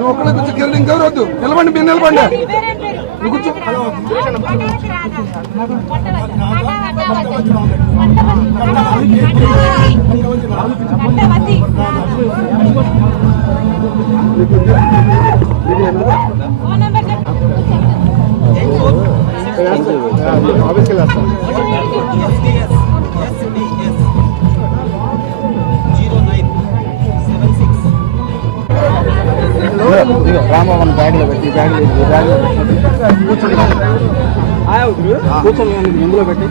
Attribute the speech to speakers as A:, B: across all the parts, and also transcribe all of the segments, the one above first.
A: ఒక్కడ ఒక్కడే కూర్చో కిరణ్ ఇంకెవరొద్దు నిలబండి మీరు నిలబండి. కూర్చో
B: రామవన్ బ్యాగ్లో పెట్టి బ్యాగ్ బ్యాగ్లో పెట్టి. కూర్చొని కూర్చొని ఇందులో పెట్టి.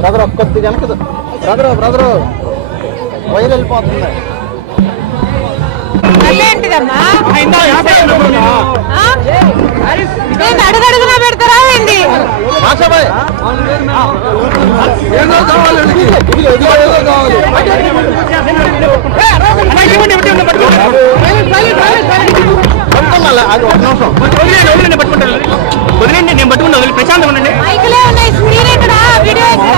B: బ్రదర్ కొద్దిగా వెనక బ్రదర్ బ్రదర్ వైర్ వెళ్ళిపోతుంది.
C: అడుగడుగునా పెడతారా ఏంటి?
A: ఏదో కావాలి. ఏదో కావాలి.
B: పట్టుకోవాలి అది ఒక నిమిషం.
D: వదిలేండి నేను పట్టుకున్నా వదిలి ప్రశాంతంగా ఉండండి
C: మైకులే ఉన్నాయి స్క్రీన్ ఎక్కడ వీడియో ఎక్కడ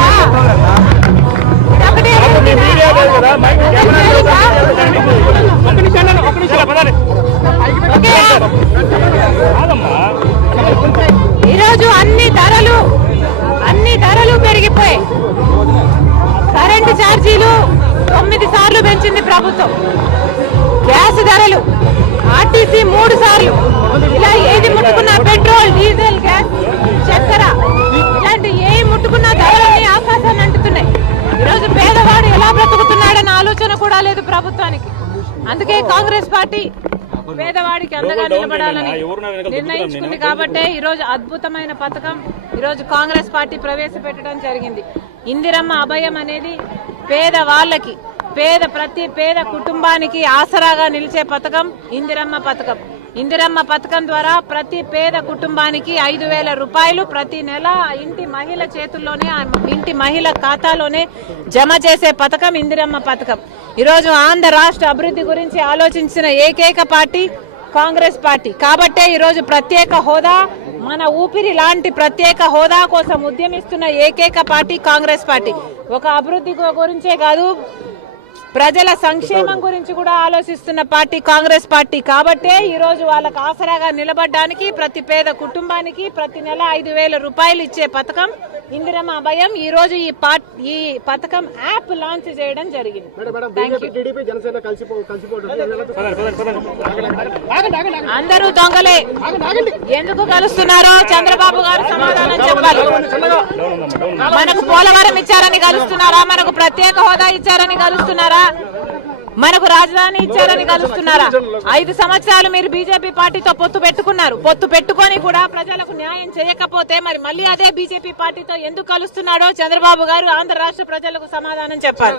C: పెంచింది ప్రభుత్వం. గ్యాస్ ధరలు ఆర్టీసీ మూడు సార్లు. ఇలా ఏది ముట్టుకున్నా పెట్రోల్ డీజిల్ గ్యాస్ చక్కెర ఇలాంటి ఏ ముట్టుకున్నా ధరలన్నీ ఆకాశాన్ని అంటుతున్నాయి. ఈరోజు పేదవాడు ఎలా బ్రతుకుతున్నాడన్న ఆలోచన కూడా లేదు ప్రభుత్వానికి. అందుకే కాంగ్రెస్ పార్టీ పేదవాడికి అండగా నిలబడాలని నిర్ణయించుకుంది కాబట్టే ఈ రోజు అద్భుతమైన పథకం ఈరోజు కాంగ్రెస్ పార్టీ ప్రవేశపెట్టడం జరిగింది. ఇందిరమ్మ అభయం అనేది పేదవాళ్ళకి పేద ప్రతి పేద కుటుంబానికి ఆసరాగా నిలిచే పథకం ఇందిరమ్మ పథకం. ఇందిరమ్మ పథకం ద్వారా ప్రతి పేద కుటుంబానికి ఐదు వేల రూపాయలు ప్రతి నెల ఇంటి మహిళ చేతుల్లోనే ఇంటి మహిళ ఖాతాలోనే జమ చేసే పథకం ఇందిరమ్మ పథకం. ఈరోజు ఆంధ్ర రాష్ట్ర అభివృద్ధి గురించి ఆలోచించిన ఏకైక పార్టీ కాంగ్రెస్ పార్టీ. కాబట్టే ఈరోజు ప్రత్యేక హోదా మన ఊపిరి లాంటి ప్రత్యేక హోదా కోసం ఉద్యమిస్తున్న ఏకైక పార్టీ కాంగ్రెస్ పార్టీ. ఒక అభివృద్ధి గురించే కాదు ప్రజల సంక్షేమం గురించి కూడా ఆలోచిస్తున్న పార్టీ కాంగ్రెస్ పార్టీ కాబట్టే ఈ రోజు వాళ్ళకు ఆసరాగా నిలబడడానికి ప్రతి పేద కుటుంబానికి ప్రతి నెల ఐదు వేల రూపాయలు ఇచ్చే పథకం ఇందిరమ్మ అభయం. ఈ రోజు ఈ పార్ట్ ఈ పథకం యాప్ లాంచ్ చేయడం జరిగింది. అందరూ దొంగలే. ఎందుకు కలుస్తున్నారో? చంద్రబాబు గారు సమాధానం చెప్పాలి. మనకు పోలవరం ఇచ్చారని కలుస్తున్నారా? మనకు ప్రత్యేక హోదా ఇచ్చారని కలుస్తున్నారా? మనకు రాజధాని ఇచ్చారని కలుస్తున్నారా? ఐదు సంవత్సరాలు మీరు బీజేపీ పార్టీతో పొత్తు పెట్టుకున్నారు. పొత్తు పెట్టుకొని కూడా ప్రజలకు న్యాయం చేయకపోతే మరి మళ్ళీ అదే బీజేపీ పార్టీతో ఎందుకు కలుస్తున్నాడో చంద్రబాబు గారు ఆంధ్ర రాష్ట్ర ప్రజలకు సమాధానం చెప్పాలి.